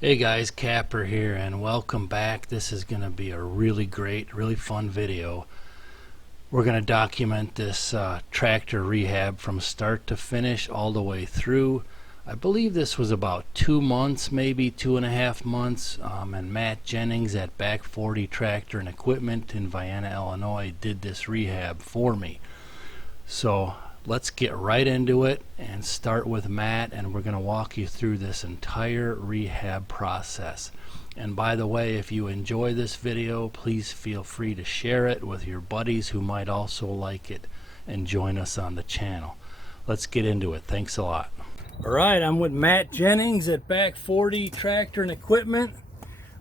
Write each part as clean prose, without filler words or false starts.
Hey guys, Kapper here and welcome back. This is going to be a really great, really fun video. We're going to document this tractor rehab from start to finish all the way through. I believe this was about 2 months, maybe 2.5 months, and Matt Jennings at Back 40 Tractor and Equipment in Vienna, Illinois did this rehab for me. So let's get right into it and start with Matt, and we're going to walk you through this entire rehab process. And by the way, if you enjoy this video, please feel free to share it with your buddies who might also like it and join us on the channel. Let's get into it. Thanks a lot. All right, I'm with Matt Jennings at Back 40 Tractor and Equipment.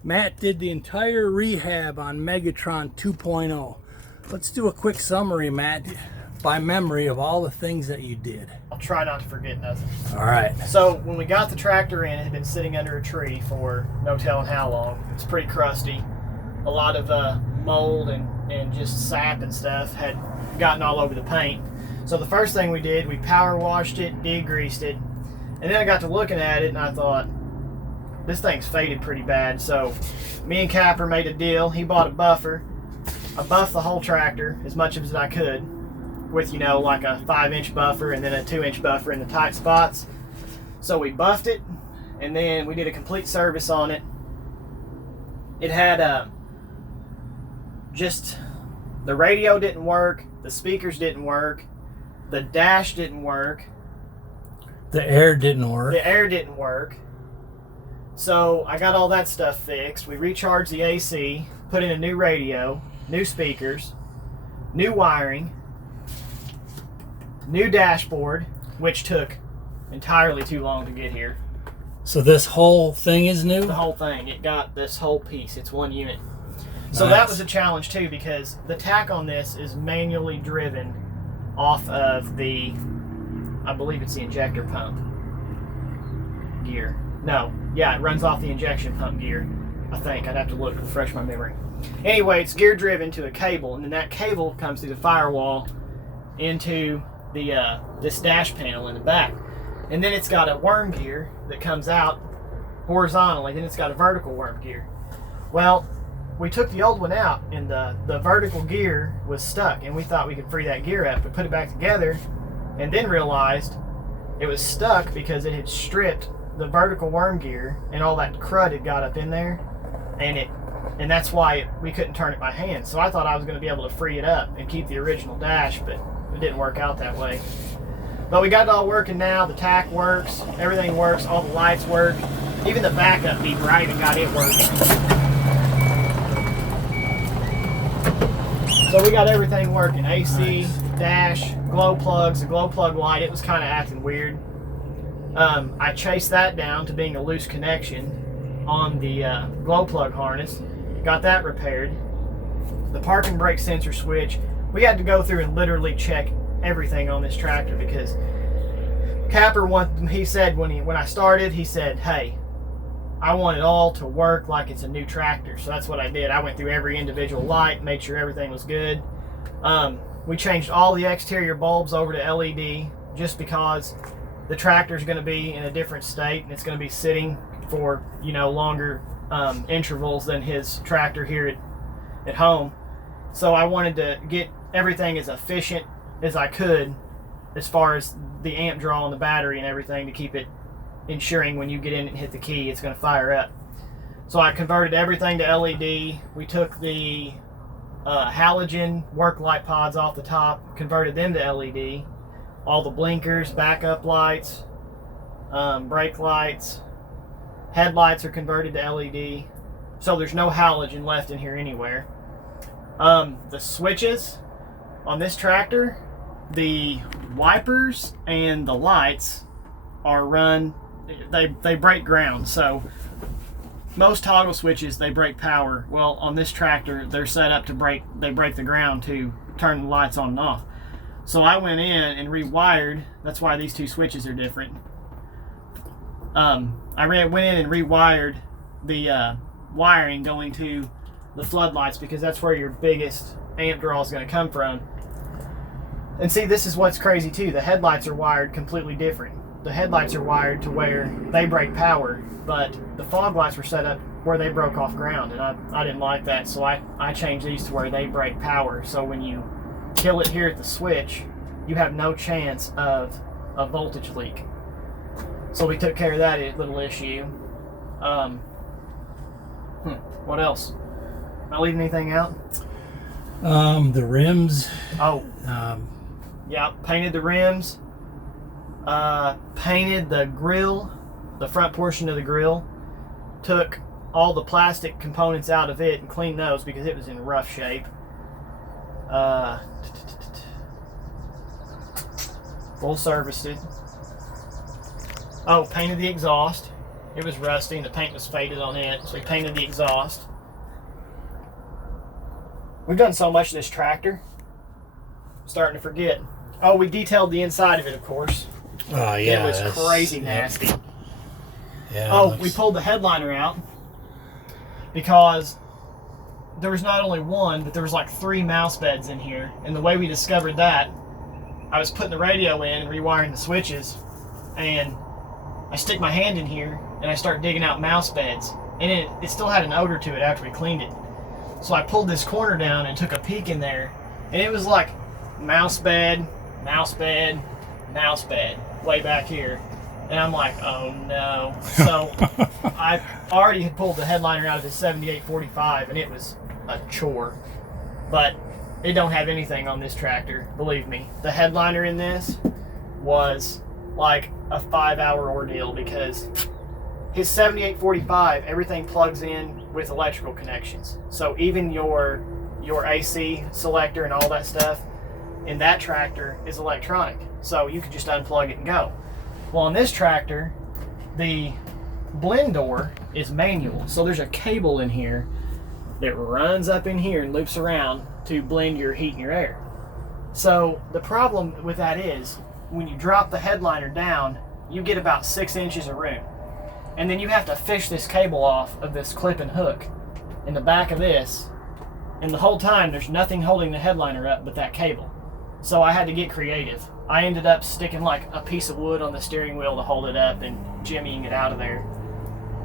Matt did the entire rehab on Megatron 2.0. Let's do a quick summary, Matt, by memory of all the things that you did. I'll try not to forget nothing. All right. So when we got the tractor in, it had been sitting under a tree for no telling how long. It's pretty crusty. A lot of mold and just sap and stuff had gotten all over the paint. So the first thing we did, we power washed it, degreased it, and then I got to looking at it and I thought, this thing's faded pretty bad. So me and Kapper made a deal. He bought a buffer. I buffed the whole tractor as much as I could, with, you know, like a 5-inch buffer and then a 2-inch buffer in the tight spots. So we buffed it and then we did a complete service on it. It had just the radio didn't work, the speakers didn't work, the dash didn't work, The air didn't work. the air didn't work. So I got all that stuff fixed. We recharged the AC, put in a new radio, new speakers, new wiring, new dashboard, which took entirely too long to get here. So this whole thing is new? The whole thing. It got this whole piece. It's one unit. So Nice. that was a challenge too, because the tack on this is manually driven off of the, I believe it's the injector pump gear. No, yeah, it runs off the injection pump gear. I think. I'd have to look to refresh my memory. Anyway, it's gear driven to a cable, and then that cable comes through the firewall into the this dash panel in the back, and then it's got a worm gear that comes out horizontally, then it's got a vertical worm gear. Well, we took the old one out and the vertical gear was stuck, and we thought we could free that gear up. We put it back together and then realized it was stuck because it had stripped the vertical worm gear and all that crud had got up in there, and that's why we couldn't turn it by hand. So I thought I was going to be able to free it up and keep the original dash, but it didn't work out that way. But we got it all working now. The tack works, everything works, all the lights work, even the backup beat right and got it working. So we got everything working. AC, Nice. dash, glow plugs, the glow plug light, it was kind of acting weird. I chased that down to being a loose connection on the glow plug harness, got that repaired. The parking brake sensor switch, we had to go through and literally check everything on this tractor, because Kapper, he said when I started, he said, hey, I want it all to work like it's a new tractor. So that's what I did. I went through every individual light, made sure everything was good. We changed all the exterior bulbs over to LED just because the tractor is going to be in a different state and it's going to be sitting for, you know, longer intervals than his tractor here at home. So I wanted to get everything as efficient as I could as far as the amp draw on the battery and everything, to keep it ensuring when you get in and hit the key it's going to fire up. So I converted everything to LED. We took the halogen work light pods off the top, converted them to LED. All the blinkers, backup lights, brake lights, headlights are converted to LED. So there's no halogen left in here anywhere. The switches on this tractor, the wipers and the lights are run, they break ground. So most toggle switches, they break power. Well, on this tractor, they're set up to break the ground to turn the lights on and off. So I went in and rewired. That's why these two switches are different. I went in and rewired the wiring going to the floodlights, because that's where your biggest amp draw is going to come from. And see, this is what's crazy too. The headlights are wired completely different. the headlights are wired to where they break power, but the fog lights were set up where they broke off ground, and I didn't like that, so I changed these to where they break power. So when you kill it here at the switch, you have no chance of a voltage leak. So we took care of that little issue. What else? Am I leaving anything out? The rims. Oh. Yeah, painted the rims. Painted the grill, the front portion of the grill. Took all the plastic components out of it and cleaned those because it was in rough shape. Full serviced it. Oh, painted the exhaust. It was rusty and the paint was faded on it, so we painted the exhaust. We've done so much of this tractor. I'm starting to forget. Oh, we detailed the inside of it, of course. Oh, yeah. It was crazy nasty. Yeah. Oh, we pulled the headliner out because there was not only one, but there was like 3 mouse beds in here. And the way we discovered that, I was putting the radio in and rewiring the switches, and I stick my hand in here and I start digging out mouse beds, and it still had an odor to it after we cleaned it. So I pulled this corner down and took a peek in there, and it was like mouse bed, mouse bed, mouse bed way back here. And I'm like, oh no. So I already had pulled the headliner out of his 7845, and it was a chore. But it don't have anything on this tractor, believe me. The headliner in this was like a 5-hour ordeal because his 7845, everything plugs in with electrical connections. So even your AC selector and all that stuff in that tractor is electronic. So you could just unplug it and go. Well, on this tractor, the blend door is manual. So there's a cable in here that runs up in here and loops around to blend your heat and your air. So the problem with that is when you drop the headliner down, you get about 6 inches of room. And then you have to fish this cable off of this clip and hook in the back of this. And the whole time there's nothing holding the headliner up but that cable. So I had to get creative. I ended up sticking like a piece of wood on the steering wheel to hold it up and jimmying it out of there.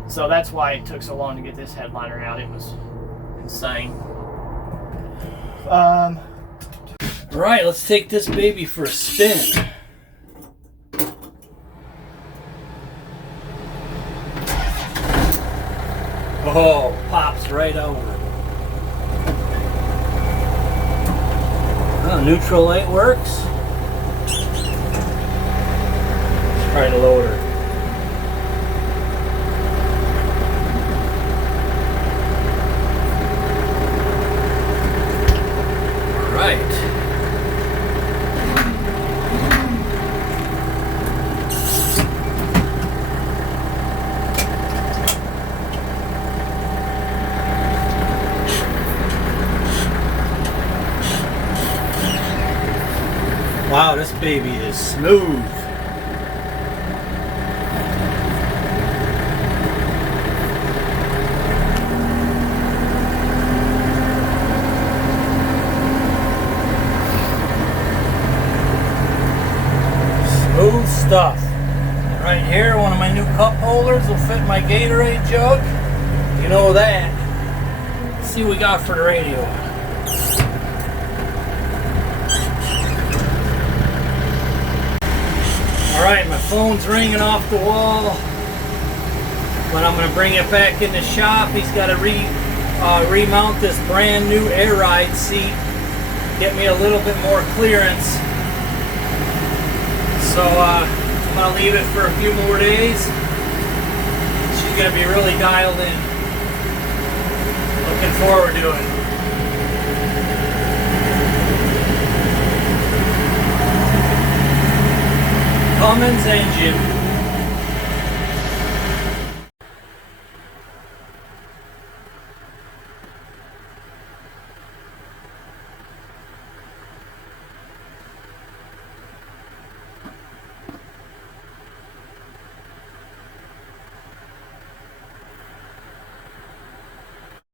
So that's why it took so long to get this headliner out. It was insane. All right, let's take this baby for a spin. Oh, pops right over. Oh, neutral light works. Let's try to load her. All right. Wow, this baby is smooth. Smooth stuff. Right here, one of my new cup holders will fit my Gatorade jug. You know that. Let's see what we got for the radio. Alright, my phone's ringing off the wall, but I'm going to bring it back in the shop. He's got to remount this brand new air ride seat, get me a little bit more clearance. So I'm going to leave it for a few more days. She's going to be really dialed in. Looking forward to it. Cummins engine.